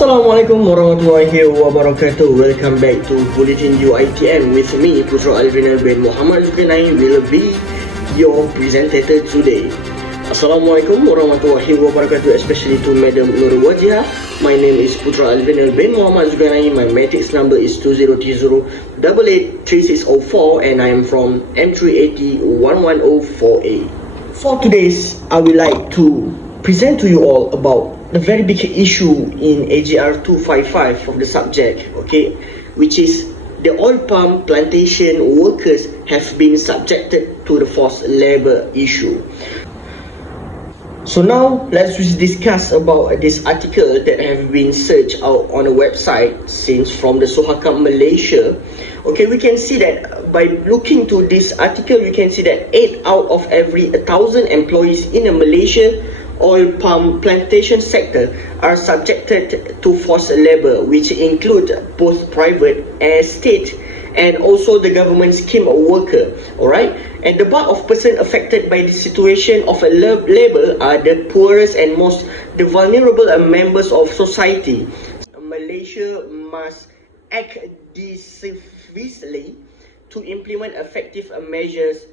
Assalamualaikum warahmatullahi wabarakatuh. Welcome back to Bulletin UiTM with me, Putra Alvinal bin Muhammad Zulkarnain will be your presenter today. Assalamualaikum warahmatullahi wabarakatuh, especially to Madam Nurul Wajihah. My name is Putra Alvinal bin Muhammad Zulkarnain. My matrix number is 2030883604 and I am from M380-11048. For today's, I would like to present to you all about the very big issue in AGR 255 of the subject, okay, which is the oil palm plantation workers have been subjected to the forced labor issue. So now let's discuss about this article that have been searched out on a website since from the Suhakam Malaysia. Okay, we can see that by looking to this article, we can see that 8 out of every 1,000 employees in a Malaysia oil palm plantation sector are subjected to forced labor, which include both private and state and also the government scheme worker. Alright, and the bulk of person affected by the situation of a labor are the poorest and most the vulnerable members of society. Malaysia must act decisively to implement effective measures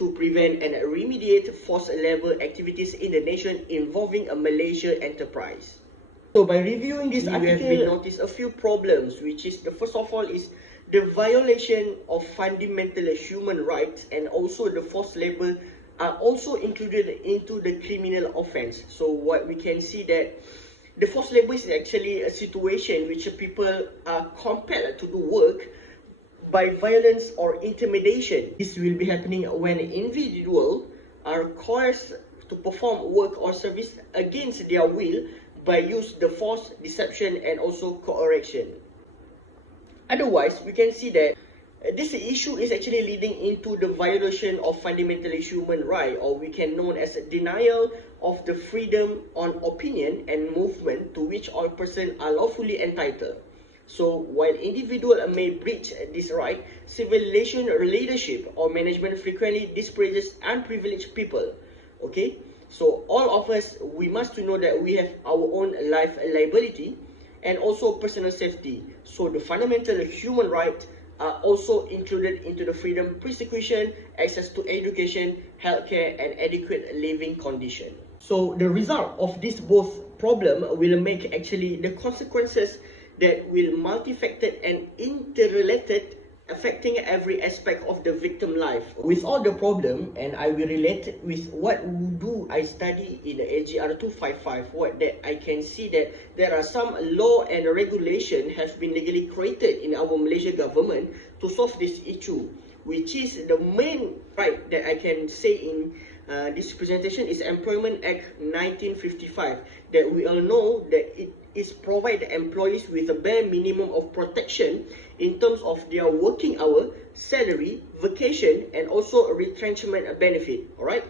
to prevent and remediate forced labor activities in the nation involving a Malaysia enterprise. So by reviewing this article, we have noticed a few problems, which is the first of all is the violation of fundamental human rights, and also the forced labor are also included into the criminal offense. So what we can see that the forced labor is actually a situation which people are compelled to do work by violence or intimidation. This will be happening when individuals are coerced to perform work or service against their will by use the force, deception and also coercion. Otherwise, we can see that this issue is actually leading into the violation of fundamental human rights, or we can known as a denial of the freedom on opinion and movement to which all persons are lawfully entitled. So while individual may breach this right, civilization leadership or management frequently disparage unprivileged people. Okay, so all of us, we must to know that we have our own life liability and also personal safety. So the fundamental human rights are also included into the freedom, persecution, access to education, healthcare and adequate living condition. So the result of this both problem will make actually the consequences that will multifaceted and interrelated, affecting every aspect of the victim life. With all the problem, and I will relate it with what do I study in the AGR 255, what that I can see that there are some law and regulation have been legally created in our Malaysia government to solve this issue, which is the main right that I can say in this presentation is Employment Act 1955, that we all know that it is provide employees with a bare minimum of protection in terms of their working hour, salary, vacation, and also a retrenchment benefit. Alright?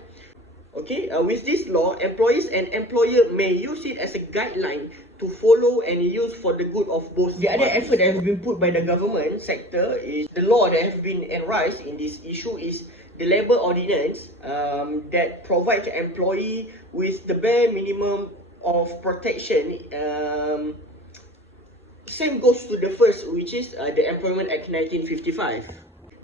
Okay, with this law, employees and employer may use it as a guideline to follow and use for the good of both. The other effort that has been put by the government sector is the law that has been enraised in this issue is the Labour Ordinance that provides the employee with the bare minimum of protection. Same goes to the first, which is the Employment Act 1955.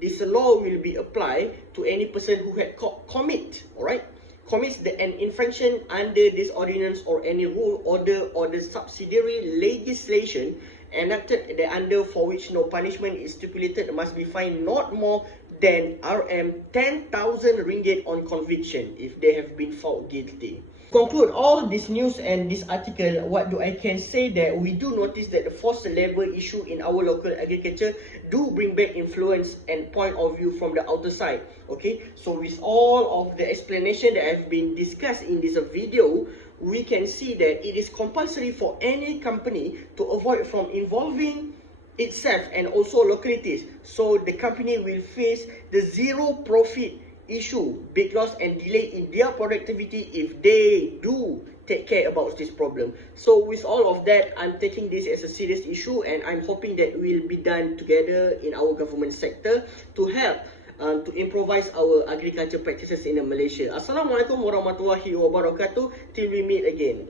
This law will be applied to any person who had commits an infraction under this ordinance or any rule, order or the subsidiary legislation enacted under for which no punishment is stipulated must be fined not more than RM10,000 ringgit on conviction if they have been found guilty. Conclude all this news and this article, what do I can say that we do notice that the forced labor issue in our local agriculture do bring back influence and point of view from the outer side. Okay, so with all of the explanation that have been discussed in this video, we can see that it is compulsory for any company to avoid from involving itself and also localities, so the company will face the zero profit issue, big loss and delay in their productivity if they do take care about this problem. So with all of that, I'm taking this as a serious issue and I'm hoping that we'll be done together in our government sector to help to improvise our agriculture practices in Malaysia. Assalamualaikum warahmatullahi wabarakatuh. Till we meet again.